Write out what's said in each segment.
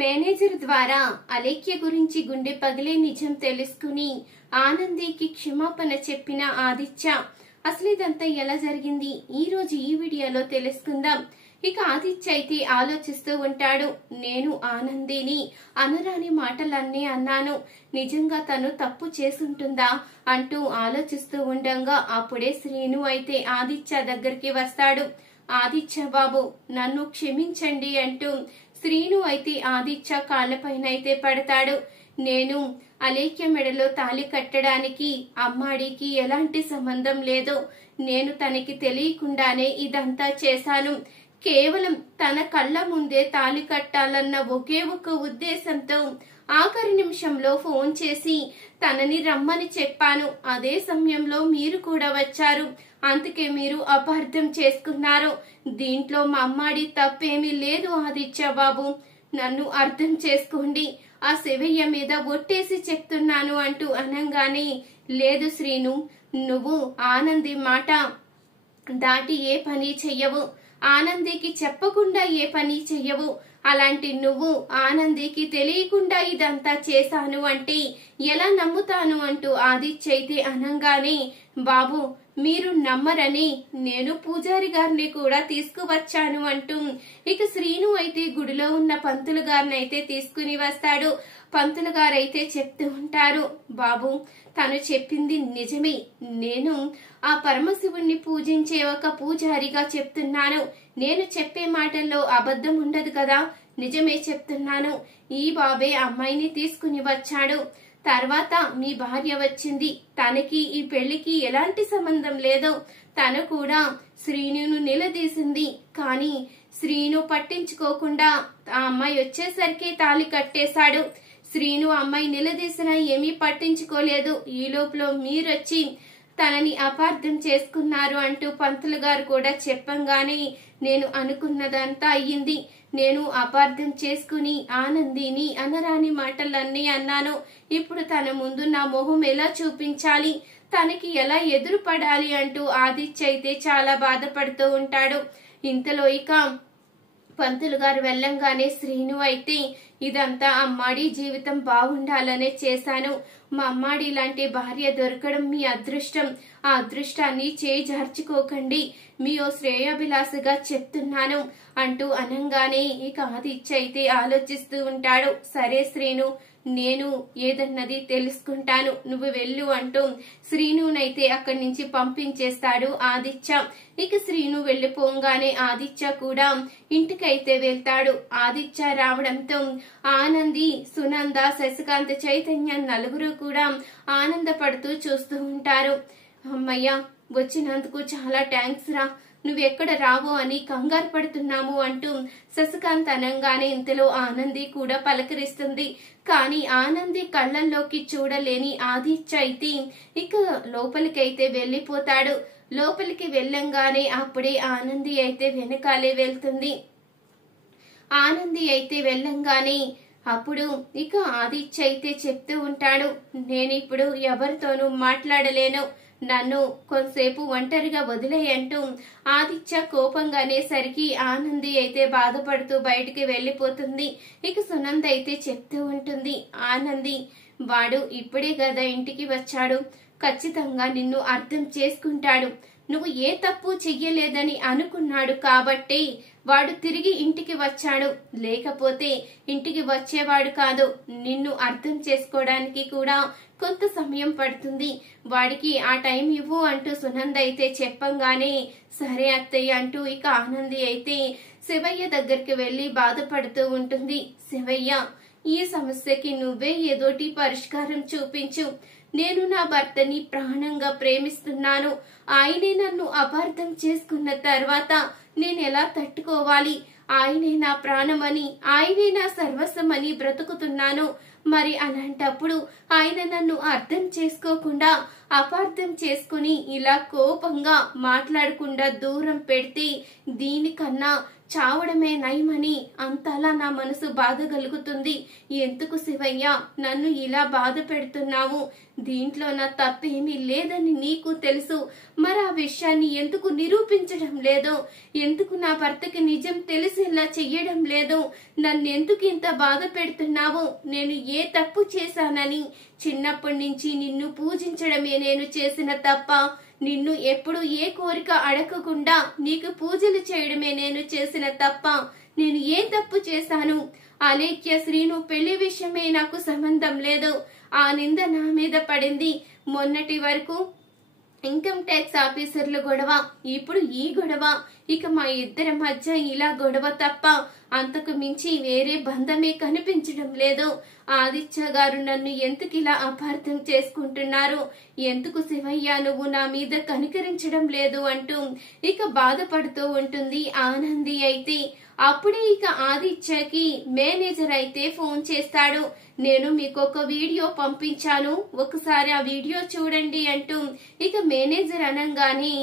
Manager ద్వారా అలేఖ్య గురించి గుండె పగిలే నిజం తెలుసుకుని ఆనందికి క్షమాపణ చెప్పిన ఆదిత్య. అసలు ఇదంతా ఎలా జరిగింది ఈ రోజు ఈ వీడియోలో తెలుసుకుందాం. ఇక ఆదిత్య అయితే ఆలోచిస్తూ ఉంటాడు. నేను ఆనందిని అనరాని మాటలన్నీ అన్నాను, నిజంగా తను తప్పు చేసుంటుందా అంటూ ఆలోచిస్తూ ఉండగా అప్పుడే శ్రీను అయితే ఆదిత్య దగ్గరికి వస్తాడు. ఆదిత్య బాబు నన్ను క్షమించండి అంటూ శ్రీను అయితే ఆదిత్య కాళ్ళపైన అయితే పడతాడు. నేను అలేఖ్య మెడలో తాళి కట్టడానికి అమ్మాడికి ఎలాంటి సంబంధం లేదు. నేను తనకి తెలియకుండానే ఇదంతా చేశాను. కేవలం తన కళ్ళ ముందే తాళి కట్టాలన్న ఒకే ఒక ఉద్దేశంతో ఆఖరి నిమిషంలో ఫోన్ చేసి తనని రమ్మని చెప్పాను. అదే సమయంలో మీరు కూడా వచ్చారు, అందుకే మీరు అపార్థం చేసుకున్నారు. దీంట్లో మా అమ్మాడి తప్పేమీ లేదు ఆదిత్య బాబు, నన్ను అర్థం చేసుకోండి. ఆ శివయ్య మీద ఒట్టేసి చెప్తున్నాను అంటూ అనంగానే, లేదు శ్రీను, నువ్వు ఆనంది మాట దాటి ఏ పని చెయ్యవు, ఆనందికి చెప్పకుండా ఏ పని చెయ్యవు. అలాంటి నువ్వు ఆనందికి తెలియకుండా ఇదంతా చేశాను అంటే ఎలా నమ్ముతాను అంటూ ఆదిత్య అయితే అనంగానే, బాబు మీరు నమ్మరని నేను పూజారి గారిని కూడా తీసుకువచ్చాను అంటూ ఇక శ్రీను అయితే గుడిలో ఉన్న పంతులు గారిని అయితే తీసుకుని వస్తాడు. పంతులు గారైతే చెప్తూ ఉంటారు, బాబు తను చెప్పింది నిజమే. నేను ఆ పరమశివుణ్ణి పూజించే ఒక పూజారిగా చెప్తున్నాను. నేను చెప్పే మాటల్లో అబద్ధం ఉండదు కదా, నిజమే చెప్తున్నాను. ఈ బాబే అమ్మాయిని తీసుకుని వచ్చాడు. తర్వాత మీ భార్య వచ్చింది, తనకి ఈ పెళ్లికి ఎలాంటి సంబంధం లేదు. తను కూడా శ్రీనును నిలదీసింది, కానీ శ్రీను పట్టించుకోకుండా ఆ అమ్మాయి వచ్చేసరికి తాళి కట్టేశాడు. శ్రీను అమ్మాయి నిలదీసినా ఏమీ పట్టించుకోలేదు. ఈ లోపల మీరొచ్చి తనని అపార్థం చేసుకున్నారు అంటూ పంతులు గారు కూడా చెప్పంగానే నేను అనుకున్నదంతా అయ్యింది. నేను అపార్థం చేసుకుని ఆనందిని అనరాని మాటలన్నీ అన్నాను. ఇప్పుడు తన ముందు నా మొహం ఎలా చూపించాలి, తనకి ఎలా ఎదురుపడాలి అంటూ ఆదిత్య అయితే చాలా బాధపడుతూ ఉంటాడు. ఇంతలో ఇక పంతులు గారు వెళ్ళంగానే శ్రీను అయితే, ఇదంతా అమ్మాడి జీవితం బాగుండాలనే చేశాను. మా అమ్మాడి లాంటి భార్య దొరకడం మీ అదృష్టం. ఆ అదృష్టాన్ని చేజార్చుకోకండి, మీ ఓ శ్రేయోభిలాషగా చెప్తున్నాను అంటూ అనంగానే ఇక ఆదిత్య అయితే ఆలోచిస్తూ ఉంటాడు. సరే శ్రీను, నేను ఏదన్నది తెలుసుకుంటాను, నువ్వు వెళ్ళు అంటూ శ్రీనునైతే అక్కడి నుంచి పంపించేస్తాడు ఆదిత్య. ఇక శ్రీను వెళ్లిపోగానే ఆదిత్య కూడా ఇంటికైతే వెళ్తాడు. ఆదిత్య రావడంతో ఆనంది, సునంద, శశికాంత్, చైతన్య నలుగురు కూడా ఆనందపడుతూ చూస్తూ ఉంటారు. అమ్మయ్య వచ్చినందుకు చాలా థ్యాంక్స్ రా, నువ్వెక్కడ రావో అని కంగారు పడుతున్నాము అంటూ శశికాంత్ అనంగానే ఇంతలో ఆనంది కూడా పలకరిస్తుంది. కానీ ఆనంది కళ్ళల్లోకి చూడలేని ఆదిత్య అయితే ఇక లోపలికైతే వెళ్లిపోతాడు. లోపలికి వెళ్ళంగానే అప్పుడే ఆనంది అయితే వెనకాలే వెళ్తుంది. ఆనంది అయితే వెళ్ళంగానే అప్పుడు ఇక ఆదిత్య అయితే చెప్తూ ఉంటాడు, నేనిప్పుడు ఎవరితోనూ మాట్లాడలేను, నన్ను కొంతసేపు ఒంటరిగా వదిలేయంటూ ఆదిత్య కోపంగా అనేసరికి ఆనంది అయితే బాధపడుతూ బయటికి వెళ్లిపోతుంది. ఇక సునంద అయితే చెప్తూ ఉంటుంది, ఆనంది వాడు ఇప్పుడే కదా ఇంటికి వచ్చాడు, ఖచ్చితంగా నిన్ను అర్థం చేసుకుంటాడు. నువ్వు ఏ తప్పు చెయ్యలేదని అనుకున్నాడు కాబట్టి వాడు తిరిగి ఇంటికి వచ్చాడు, లేకపోతే ఇంటికి వచ్చేవాడు కాదు. నిన్ను అర్థం చేసుకోవడానికి కూడా కొంత సమయం పడుతుంది, వాడికి ఆ టైం ఇవ్వు అంటూ సునంద అయితే చెప్పంగానే సరే అత్తయ్య అంటూ ఇక ఆనంది అయితే శివయ్య దగ్గరికి వెళ్లి బాధపడుతూ ఉంటుంది. శివయ్య, ఈ సమస్యకి నువ్వే ఏదోటి పరిష్కారం చూపించు. నేను నా భర్తని ప్రాణంగా ప్రేమిస్తున్నాను, ఆయనే నన్ను అపార్థం చేసుకున్న తర్వాత నేనెలా తట్టుకోవాలి? ఆయనే నా ప్రాణమని, ఆయనే నా సర్వస్వమని బ్రతుకుతున్నాను. మరి అలాంటప్పుడు ఆయన నన్ను అర్థం చేసుకోకుండా అపార్థం చేసుకుని ఇలా కోపంగా మాట్లాడకుండా దూరం పెడితే దీనికన్నా చావడమే నయమని అంతలా నా మనసు బాధ కలుగుతుంది. ఎందుకు శివయ్య నన్ను ఇలా బాధ పెడుతున్నావు? దీంట్లో నా తప్పేమీ లేదని నీకు తెలుసు. మరి ఆ విషయాన్ని ఎందుకు నిరూపించడం లేదు? ఎందుకు నా భర్తకి నిజం తెలిసేలా చెయ్యడం లేదు? నన్నెందుకు ఇంత బాధ పెడుతున్నావు? నేను ఏ తప్పు చేశానని? చిన్నప్పటి నుంచి నిన్ను పూజించడమే నేను చేసిన తప్ప? నిన్ను ఎప్పుడు ఏ కోరిక అడగకుండా నీకు పూజలు చేయడమే నేను చేసిన తప్ప? నేను ఏ తప్పు చేశాను? అలేఖ్య శ్రీను పెళ్లి విషయమే నాకు సంబంధం లేదు. ఆ నింద నా మీద పడింది. మొన్నటి వరకు ఇన్కమ్ ట్యాక్స్ ఆఫీసర్ల గొడవ, ఇప్పుడు ఈ గొడవ. ఇక మా ఇద్దరి మధ్య ఇలా గొడవ తప్ప అంతకు మించి వేరే బంధమే కనిపించడం లేదు. ఆదిత్య గారు నన్ను ఎందుకు ఇలా అపార్థం చేసుకుంటున్నారు? ఎందుకు శివయ్య నువ్వు నా మీద కనికరించడం లేదు అంటూ ఇక బాధపడుతూ ఉంటుంది ఆనంది. అయితే అప్పుడే ఇక ఆదిత్యకి మేనేజర్ అయితే ఫోన్ చేస్తాడు. నేను మీకు ఒక వీడియో పంపించాను, ఒకసారి ఆ వీడియో చూడండి అంటూ ఇక మేనేజర్ అనగానే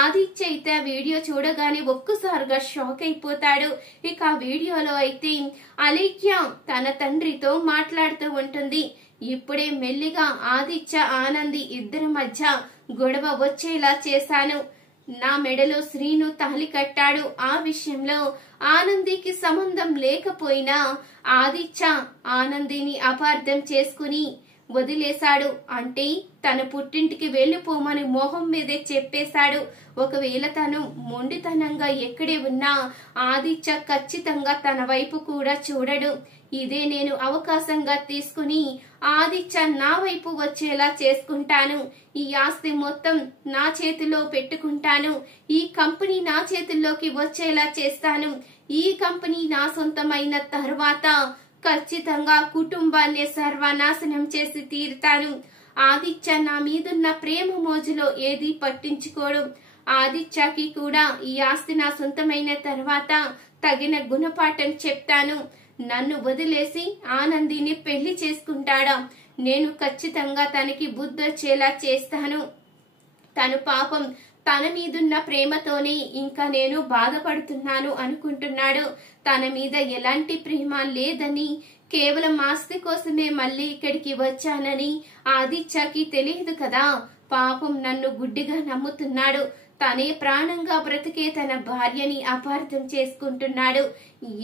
ఆదిత్య అయితే ఆ వీడియో చూడగానే ఒక్కసారిగా షాక్ అయిపోతాడు. ఇక ఆ వీడియోలో అయితే అలేఖ్య తన తండ్రితో మాట్లాడుతూ ఉంటుంది. ఇప్పుడే మెల్లిగా ఆదిత్య ఆనంది ఇద్దరి మధ్య గొడవ వచ్చేలా చేశాను. నా మెడలో శ్రీను తాళి కట్టాడు. ఆ విషయంలో ఆనందికి సంబంధం లేకపోయినా ఆదిత్య ఆనందిని అపార్థం చేసుకుని వదిలేశాడు. అంటే తన పుట్టింటికి వెళ్లిపోమని మొహం మీదే చెప్పేశాడు. ఒకవేళ తను మొండితనంగా ఎక్కడే ఉన్నా ఆదిత్య ఖచ్చితంగా తన వైపు కూడా చూడడు. ఇదే నేను అవకాశంగా తీసుకుని ఆదిత్య నా వైపు వచ్చేలా చేసుకుంటాను. ఈ ఆస్తి మొత్తం నా చేతిలో పెట్టుకుంటాను. ఈ కంపెనీ నా చేతుల్లోకి వచ్చేలా చేస్తాను. ఈ కంపెనీ నా సొంతమైన తర్వాత ఖచ్చితంగా కుటుంబాన్ని సర్వనాశనం చేసి తీరుతాను. ఆదిత్య నా మీదున్న ప్రేమ మోజులో ఏది పట్టించుకోడు. ఆదిత్యకి కూడా ఈ ఆస్తి నా సొంతమైన తర్వాత తగిన గుణపాఠం చెప్తాను. నన్ను వదిలేసి ఆనందిని పెళ్లి చేసుకుంటాడా? నేను ఖచ్చితంగా తనకి బుద్ధొచ్చేలా చేస్తాను. తను పాపం తన మీదున్న ప్రేమతోనే ఇంకా నేను బాధపడుతున్నాను అనుకుంటున్నాడు. తన మీద ఎలాంటి ప్రేమ లేదని, కేవలం ఆస్తి కోసమే మళ్ళీ ఇక్కడికి వచ్చానని ఆదిత్యకి తెలియదు కదా. పాపం నన్ను గుడ్డిగా నమ్ముతున్నాడు. తనే ప్రాణంగా బ్రతికే తన భార్యని అపార్థం చేసుకుంటున్నాడు.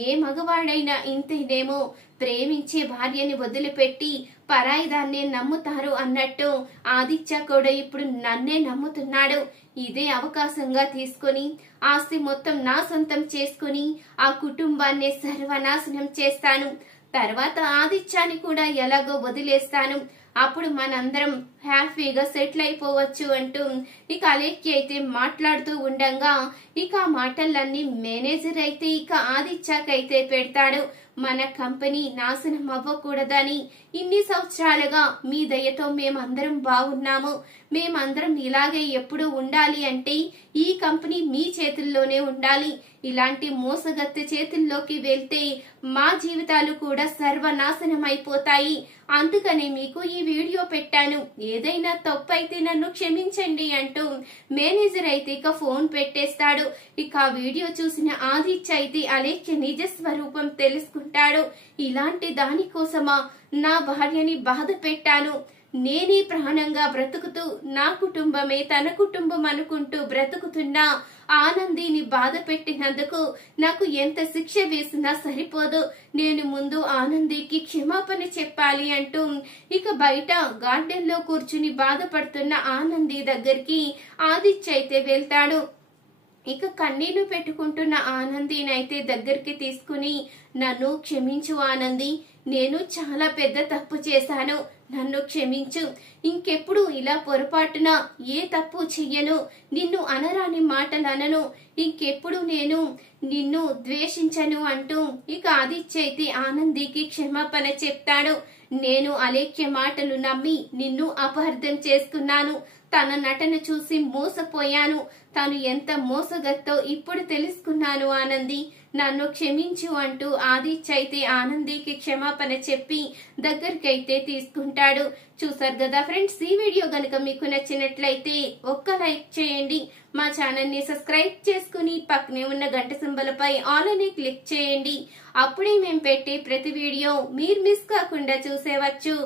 ఏ మగవాడైనా ఇంతేనేమో, ప్రేమించే భార్యని వదిలిపెట్టి పరాయి దాన్నే నమ్ముతారు అన్నట్టు ఆదిత్య కూడా ఇప్పుడు నన్నే నమ్ముతున్నాడు. ఇదే అవకాశంగా తీసుకుని ఆస్తి మొత్తం నా సొంతం చేసుకుని ఆ కుటుంబాన్ని సర్వనాశనం చేస్తాను. తర్వాత ఆదిత్యాన్ని కూడా ఎలాగో వదిలేస్తాను. అప్పుడు మనందరం హ్యాపీగా సెటిల్ అయిపోవచ్చు అంటూ ఇక అలేఖ్య అయితే మాట్లాడుతూ ఉండగా ఇక ఆ మాటలన్నీ మేనేజర్ అయితే ఇక ఆదిత్యకైతే పెడతాడు. మన కంపెనీ నాశనం అవ్వకూడదని ఇన్ని సంవత్సరాలుగా మీ దయతో మేమందరం బాగున్నాము. మేమందరం ఇలాగే ఎప్పుడు ఉండాలి అంటే ఈ కంపెనీ మీ చేతుల్లోనే ఉండాలి. ఇలాంటి మోసగత్తె చేతుల్లోకి వెళ్తే మా జీవితాలు కూడా సర్వనాశనం అయిపోతాయి. అందుకని మీకు ఈ వీడియో పెట్టాను. ఏదైనా తప్పు అయితే నన్ను క్షమించండి అంటూ మేనేజర్ అయితే ఇక ఫోన్ పెట్టేస్తాడు. ఇక ఆ వీడియో చూసిన ఆదిత్య అయితే అలేఖ్య నిజ స్వరూపం తెలుసుకుంటాడు. ఇలాంటి దానికోసమా నా భార్యని బాధ పెట్టాను? నేనే ప్రాణంగా బ్రతుకుతూ నా కుటుంబమే తన కుటుంబం అనుకుంటూ బ్రతుకుతున్నా ఆనందిని బాధ పెట్టినందుకు నాకు ఎంత శిక్ష వేసినా సరిపోదు. నేను ముందు ఆనందికి క్షమాపణ చెప్పాలి అంటూ ఇక బయట గార్డెన్ లో కూర్చుని బాధపడుతున్న ఆనంది దగ్గరికి ఆదిత్య అయితే వెళ్తాడు. ఇక కన్నీళ్లు పెట్టుకుంటున్న ఆనందిని అయితే దగ్గరికి తీసుకుని, నన్ను క్షమించు ఆనంది, నేను చాలా పెద్ద తప్పు చేశాను, నన్ను క్షమించు. ఇంకెప్పుడు ఇలా పొరపాటున ఏ తప్పు చెయ్యను, నిన్ను అనరాని మాటలు అనను, ఇంకెప్పుడు నేను నిన్ను ద్వేషించను అంటూ ఇక ఆదిత్య అయితే ఆనందికి క్షమాపణ చెప్తాడు. నేను అలేఖ్య మాటలు నమ్మి నిన్ను అపార్థం చేసుకున్నాను. తన నటన చూసి మోసపోయాను. తను ఎంత మోసగత్తో ఇప్పుడు తెలుసుకున్నాను ఆనంది, నన్ను క్షమించు అంటూ ఆదిత్య అయితే ఆనందికి క్షమాపణ చెప్పి దగ్గరికైతే తీసుకుంటాడు. చూసారు కదా ఫ్రెండ్స్, ఈ వీడియో గనుక మీకు నచ్చినట్లయితే ఒక్క లైక్ చేయండి. మా ఛానల్ ని సబ్స్క్రైబ్ చేసుకుని పక్కనే ఉన్న గంట సింబల్ పై ఆల్ అని క్లిక్ చేయండి. అప్పుడే మేము పెట్టే ప్రతి వీడియో మీరు మిస్ కాకుండా చూసేవచ్చు.